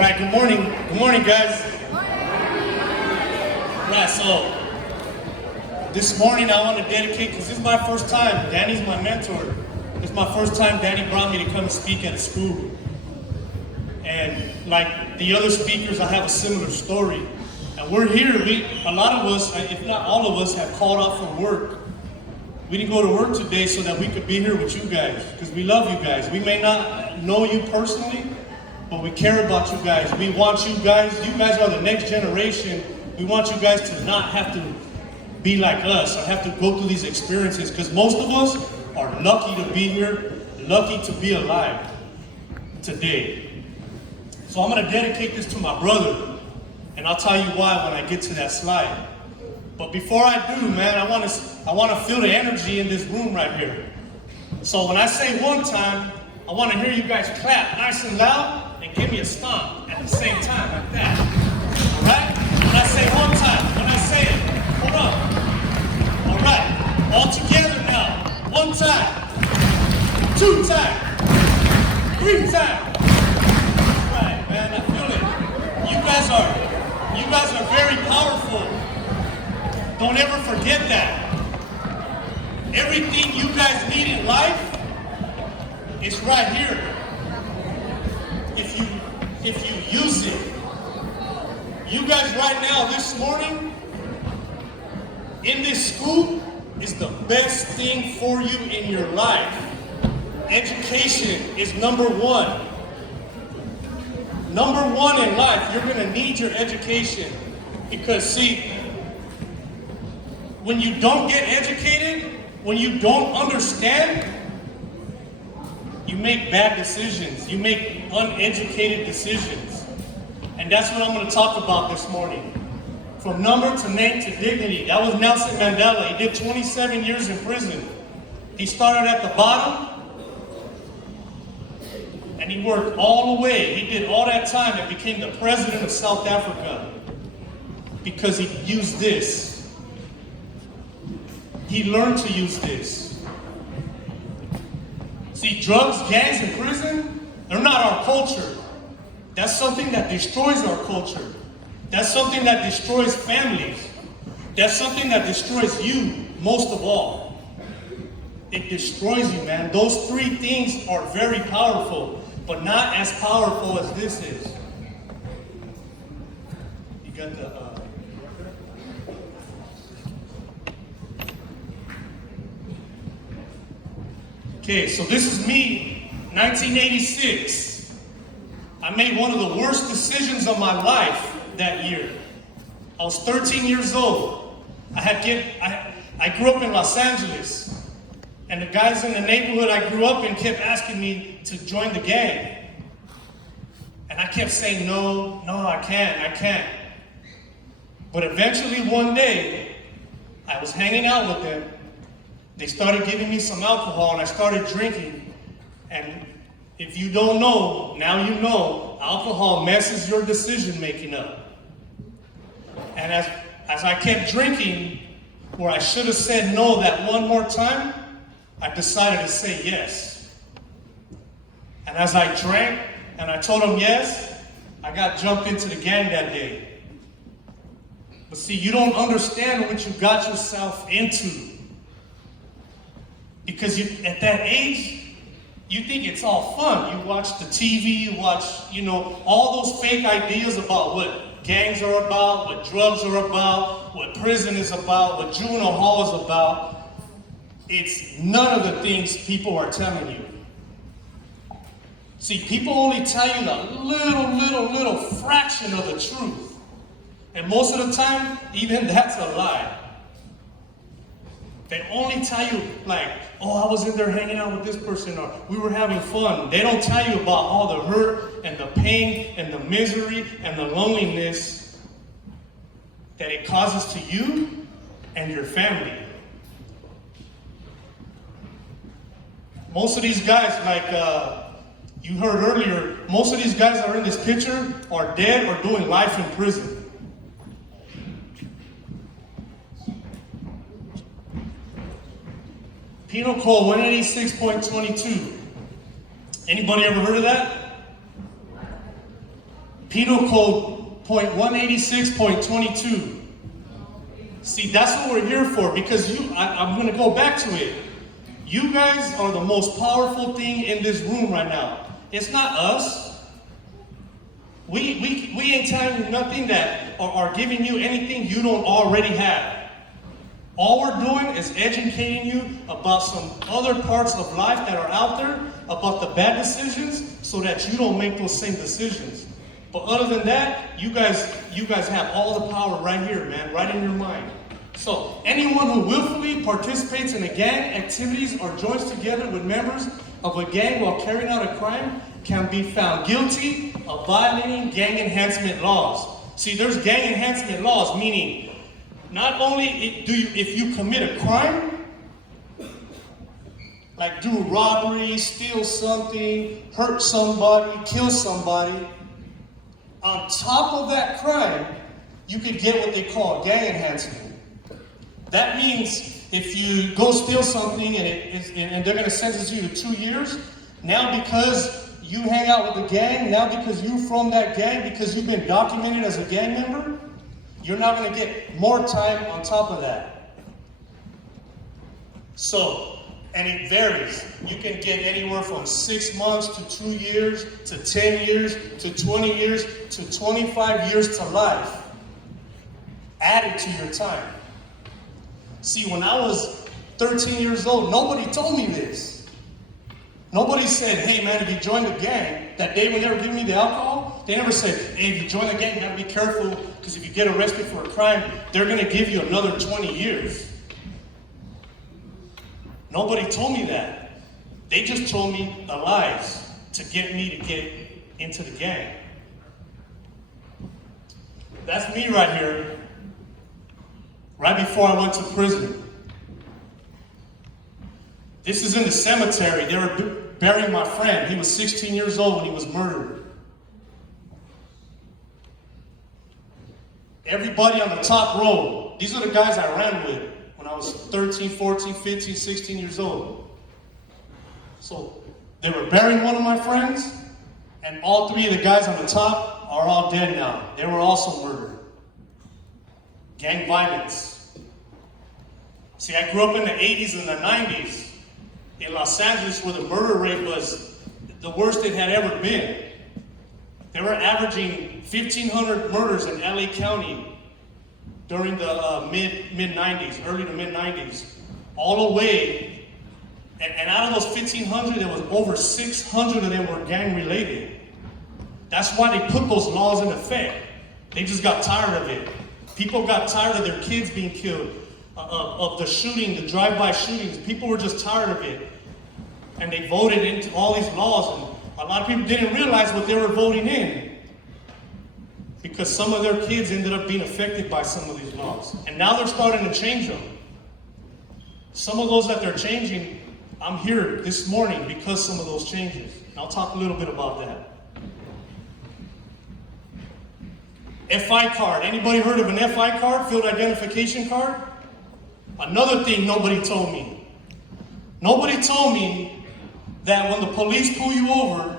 right, good morning. Good morning, guys. Right, so this morning I want to dedicate, because this is my first time. Danny's my mentor. This is my first time Danny brought me to come and speak at a school. And like the other speakers, I have a similar story. And we're here, a lot of us, if not all of us, have called off from work. We didn't go to work today so that we could be here with you guys, because we love you guys. We may not know you personally, but we care about you guys. We want you guys are the next generation. We want you guys to not have to be like us or have to go through these experiences, because most of us are lucky to be here, lucky to be alive today. So I'm going to dedicate this to my brother, and I'll tell you why when I get to that slide. But before I do, man, I want to feel the energy in this room right here. So when I say one time, I want to hear you guys clap nice and loud and give me a stomp at the same time, like that. All right? When I say one time, when I say it, hold on. All right, all together now. One time, two times, three times. That's right, man. I feel it. You guys are very powerful. Don't ever forget that. Everything you guys need in life is right here. If you use it. You guys right now, this morning, in this school, is the best thing for you in your life. Education is number one. Number one in life, you're gonna need your education. Because see, when you don't get educated, when you don't understand, you make bad decisions. You make uneducated decisions. And that's what I'm going to talk about this morning. From number to name to dignity. That was Nelson Mandela. He did 27 years in prison. He started at the bottom, and he worked all the way. He did all that time and became the president of South Africa because he used this. He learned to use this. See, drugs, gangs, and prison, they're not our culture. That's something that destroys our culture. That's something that destroys families. That's something that destroys you most of all. It destroys you, man. Those three things are very powerful, but not as powerful as this is. You got the... Okay, so this is me, 1986. I made one of the worst decisions of my life that year. I was 13 years old. I grew up in Los Angeles, and the guys in the neighborhood I grew up in kept asking me to join the gang. And I kept saying, no, I can't. But eventually one day, I was hanging out with them. They started giving me some alcohol, and I started drinking. And if you don't know, now you know, alcohol messes your decision-making up. And as I kept drinking, where I should have said no that one more time, I decided to say yes. And as I drank, and I told them yes, I got jumped into the gang that day. But see, you don't understand what you got yourself into. Because at that age, you think it's all fun. You watch the TV, you watch, all those fake ideas about what gangs are about, what drugs are about, what prison is about, what juvenile hall is about. It's none of the things people are telling you. See, people only tell you the little fraction of the truth. And most of the time, even that's a lie. They only tell you, like, oh, I was in there hanging out with this person, or we were having fun. They don't tell you about all the hurt and the pain and the misery and the loneliness that it causes to you and your family. Most of these guys, like you heard earlier, most of these guys that are in this picture are dead or doing life in prison. Penal Code 186.22. Anybody ever heard of that? Penal Code .186.22. See, that's what we're here for, because I'm going to go back to it. You guys are the most powerful thing in this room right now. It's not us. We ain't telling you nothing that are giving you anything you don't already have. All we're doing is educating you about some other parts of life that are out there, about the bad decisions, so that you don't make those same decisions. But other than that, you guys have all the power right here, man, right in your mind. So anyone who willfully participates in a gang activities or joins together with members of a gang while carrying out a crime can be found guilty of violating gang enhancement laws. See, there's gang enhancement laws, meaning not only if you commit a crime, like do a robbery, steal something, hurt somebody, kill somebody, on top of that crime, you could get what they call gang enhancement. That means if you go steal something and they're going to sentence you to 2 years, now because you hang out with the gang, now because you're from that gang, because you've been documented as a gang member, you're not going to get more time on top of that. So, and it varies. You can get anywhere from 6 months to 2 years, to 10 years, to 20 years, to 25 years to life added to your time. See, when I was 13 years old, nobody told me this. Nobody said, hey man, if you join the gang, that day when they were giving me the alcohol, they never said, hey, if you join the gang, you gotta be careful, because if you get arrested for a crime, they're gonna give you another 20 years. Nobody told me that. They just told me the lies to get me to get into the gang. That's me right here, right before I went to prison. This is in the cemetery. They were burying my friend. He was 16 years old when he was murdered. Everybody on the top row, these are the guys I ran with when I was 13, 14, 15, 16 years old. So they were burying one of my friends, and all three of the guys on the top are all dead now. They were also murdered. Gang violence. See, I grew up in the 80s and the 90s in Los Angeles, where the murder rate was the worst it had ever been. They were averaging 1,500 murders in LA County during the mid-90s, early to mid-90s, all the way. And out of those 1,500, there was over 600 of them were gang-related. That's why they put those laws in effect. They just got tired of it. People got tired of their kids being killed, of the shooting, the drive-by shootings. People were just tired of it. And they voted into all these laws. And a lot of people didn't realize what they were voting in, because some of their kids ended up being affected by some of these laws. And now they're starting to change them. Some of those that they're changing, I'm here this morning because some of those changes. And I'll talk a little bit about that. FI card. Anybody heard of an FI card? Field identification card? Another thing nobody told me. Nobody told me that when the police pull you over,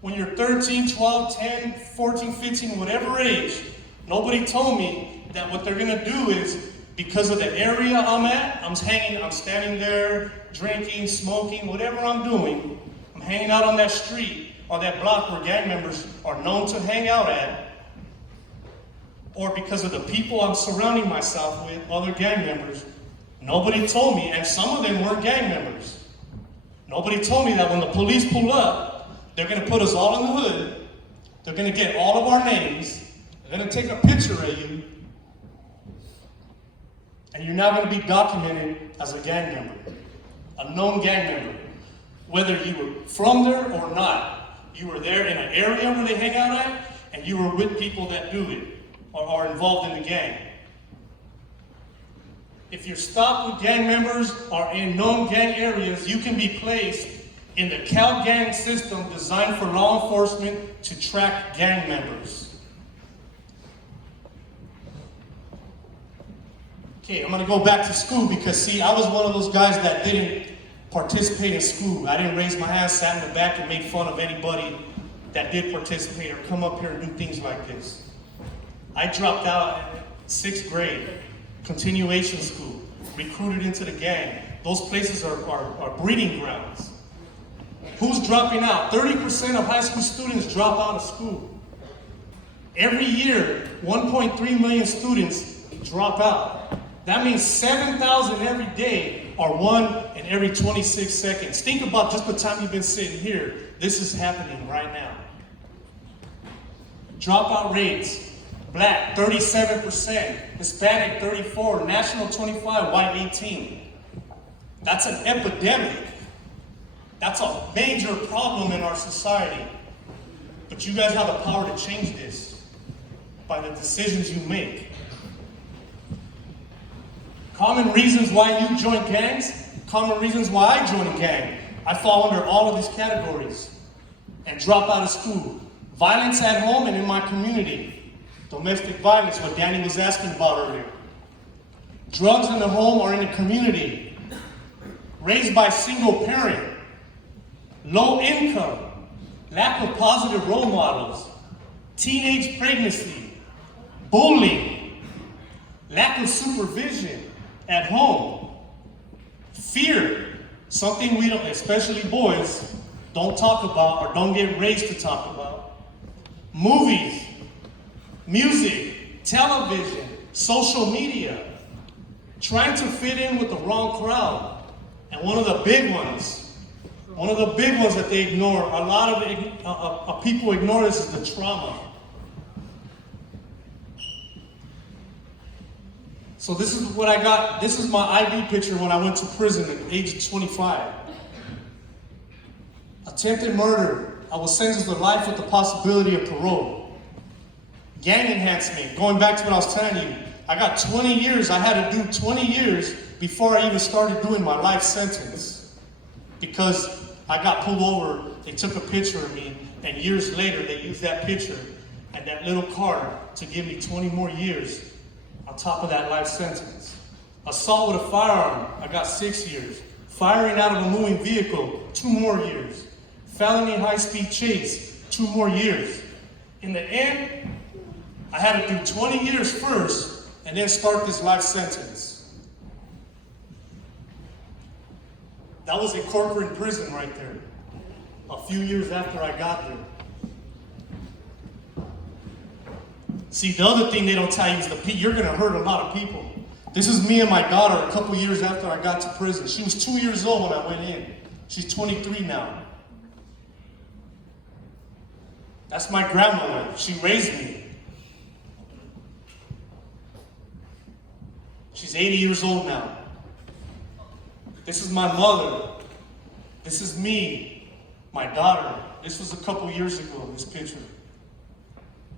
when you're 13, 12, 10, 14, 15, whatever age, nobody told me that what they're gonna do is, because of the area I'm at, I'm standing there, drinking, smoking, whatever I'm doing, I'm hanging out on that street or that block where gang members are known to hang out at, or because of the people I'm surrounding myself with, other gang members, nobody told me, and some of them weren't gang members. Nobody told me that when the police pull up, they're going to put us all in the hood, they're going to get all of our names, they're going to take a picture of you, and you're now going to be documented as a gang member, a known gang member. Whether you were from there or not, you were there in an area where they hang out at, and you were with people that do it, or are involved in the gang. If you're stopped with gang members or in known gang areas, you can be placed in the Cal Gang system designed for law enforcement to track gang members. Okay, I'm gonna go back to school because see, I was one of those guys that didn't participate in school. I didn't raise my hand, sat in the back and made fun of anybody that did participate or come up here and do things like this. I dropped out in 6th grade, continuation school, recruited into the gang. Those places are breeding grounds. Who's dropping out? 30% of high school students drop out of school. Every year, 1.3 million students drop out. That means 7,000 every day, or 1 in every 26 seconds. Think about just the time you've been sitting here. This is happening right now. Dropout rates: Black 37%, Hispanic 34%, National 25%, White 18%. That's an epidemic. That's a major problem in our society. But you guys have the power to change this by the decisions you make. Common reasons why you join gangs, common reasons why I joined a gang. I fall under all of these categories and drop out of school. Violence at home and in my community. Domestic violence, what Danny was asking about earlier. Drugs in the home or in the community. Raised by single parent. Low income. Lack of positive role models. Teenage pregnancy. Bullying. Lack of supervision at home. Fear. Something we don't, especially boys, don't talk about or don't get raised to talk about. Movies, music, television, social media. Trying to fit in with the wrong crowd. And one of the big ones that they ignore, a lot of people ignore this, is the trauma. So this is what I got. This is my ID picture when I went to prison at the age of 25. Attempted murder. I was sentenced to life with the possibility of parole. Gang enhancement. Going back to what I was telling you. I got 20 years. I had to do 20 years before I even started doing my life sentence. Because I got pulled over. They took a picture of me. And years later, they used that picture and that little card to give me 20 more years on top of that life sentence. Assault with a firearm, I got 6 years. Firing out of a moving vehicle, 2 more years. Felony high-speed chase, 2 more years. In the end, I had to do 20 years first and then start this life sentence. That was in Corcoran prison right there, a few years after I got there. See, the other thing they don't tell you is you're going to hurt a lot of people. This is me and my daughter a couple years after I got to prison. She was 2 years old when I went in. She's 23 now. That's my grandmother. She raised me. She's 80 years old now. This is my mother. This is me, my daughter. This was a couple years ago, this picture.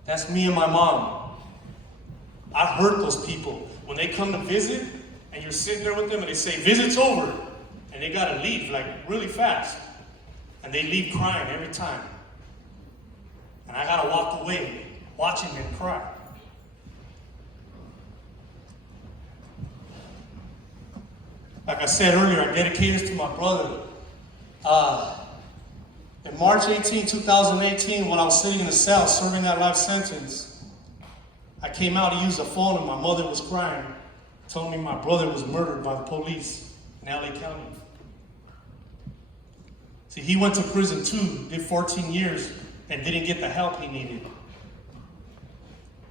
That's me and my mom. I hurt those people. When they come to visit, and you're sitting there with them, and they say, visit's over. And they gotta leave, like, really fast. And they leave crying every time. And I gotta walk away, watching them cry. Like I said earlier, I dedicate this to my brother. In March 18, 2018, when I was sitting in a cell serving that life sentence, I came out to use the phone and my mother was crying, telling me my brother was murdered by the police in LA County. See, he went to prison too, did 14 years, and didn't get the help he needed.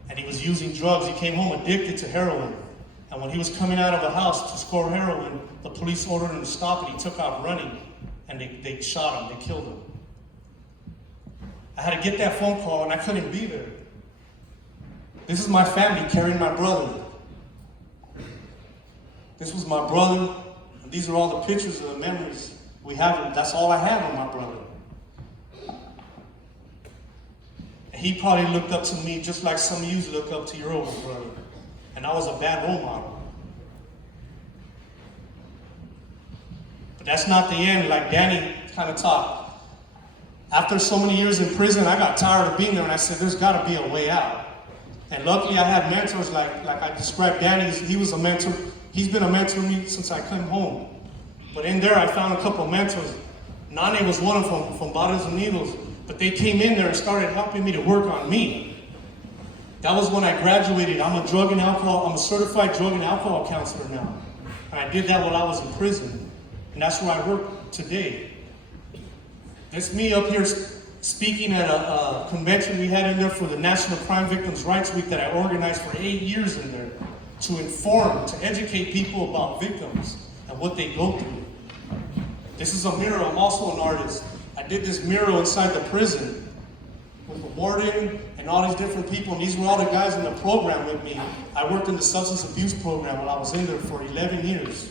And he was using drugs. He came home addicted to heroin. And when he was coming out of the house to score heroin, the police ordered him to stop, and he took off running. And they shot him, they killed him. I had to get that phone call, and I couldn't be there. This is my family carrying my brother. This was my brother, and these are all the pictures of the memories we have. That's all I have of my brother. And he probably looked up to me just like some of you look up to your older brother. And I was a bad role model. But that's not the end, like Danny kind of talked. After so many years in prison, I got tired of being there, and I said, there's got to be a way out. And luckily, I had mentors like I described Danny. He was a mentor. He's been a mentor to me since I came home. But in there, I found a couple of mentors. Nane was one of them from Barrios, Unidos. But they came in there and started helping me to work on me. That was when I graduated. I'm a certified drug and alcohol counselor now. And I did that while I was in prison. And that's where I work today. That's me up here speaking at a convention we had in there for the National Crime Victims' Rights Week that I organized for 8 years in there to inform, to educate people about victims and what they go through. This is a mural. I'm also an artist. I did this mural inside the prison with the warden and all these different people. And these were all the guys in the program with me. I worked in the substance abuse program while I was in there for 11 years.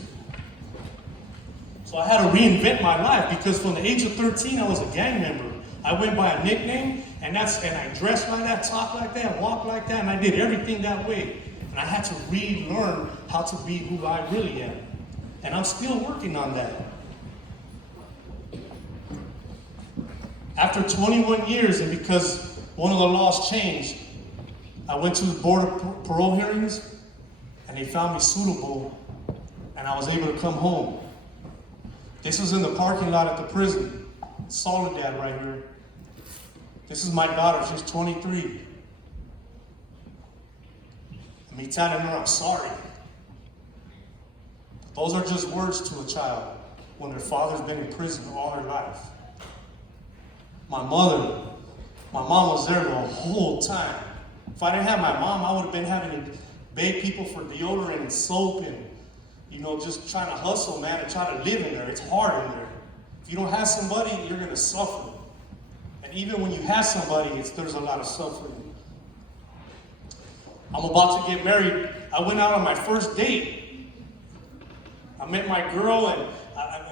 So I had to reinvent my life because from the age of 13, I was a gang member. I went by a nickname, and I dressed like that, talked like that, walked like that, and I did everything that way. And I had to relearn how to be who I really am. And I'm still working on that. After 21 years, and because one of the laws changed, I went to the board of parole hearings, and they found me suitable, and I was able to come home. This was in the parking lot at the prison. Soledad right here. This is my daughter, she's 23. And me telling her I'm sorry. Those are just words to a child when their father's been in prison all their life. My mom was there the whole time. If I didn't have my mom, I would have been having to beg people for deodorant and soap and, just trying to hustle, man, and try to live in there. It's hard in there. If you don't have somebody, you're going to suffer. And even when you have somebody, there's a lot of suffering. I'm about to get married. I went out on my first date. I met my girl, and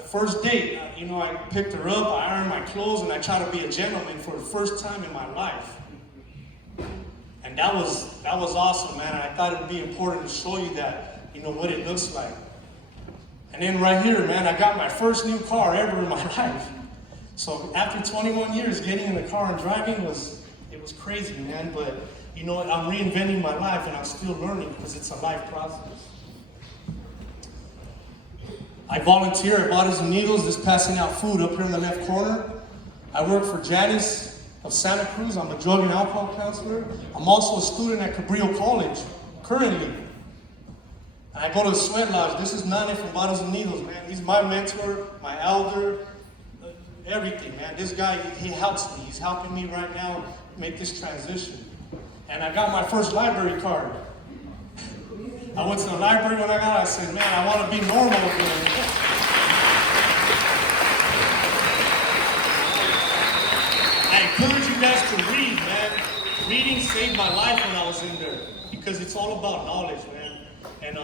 first date, I picked her up, I ironed my clothes, and I tried to be a gentleman for the first time in my life. And that was awesome, man. And I thought it would be important to show you that, what it looks like. And then right here, man, I got my first new car ever in my life. So after 21 years, getting in the car and driving it was crazy, man. But you know what? I'm reinventing my life, and I'm still learning because it's a life process. I volunteer at Barrios and Unidos, just passing out food up here in the left corner. I work for Janice of Santa Cruz. I'm a drug and alcohol counselor. I'm also a student at Cabrillo College, currently. And I go to the sweat lodge. This is Nani from Barrios and Unidos, man. He's my mentor, my elder, everything, man. This guy, he helps me. He's helping me right now make this transition. And I got my first library card. I went to the library when I got it. I said, man, I want to be normal again. I encourage you guys to read, man. Reading saved my life when I was in there because it's all about knowledge, man. And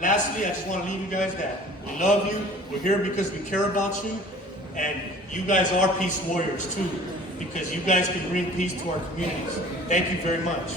lastly, I just want to leave you guys that we love you. We're here because we care about you. And you guys are peace warriors, too, because you guys can bring peace to our communities. Thank you very much.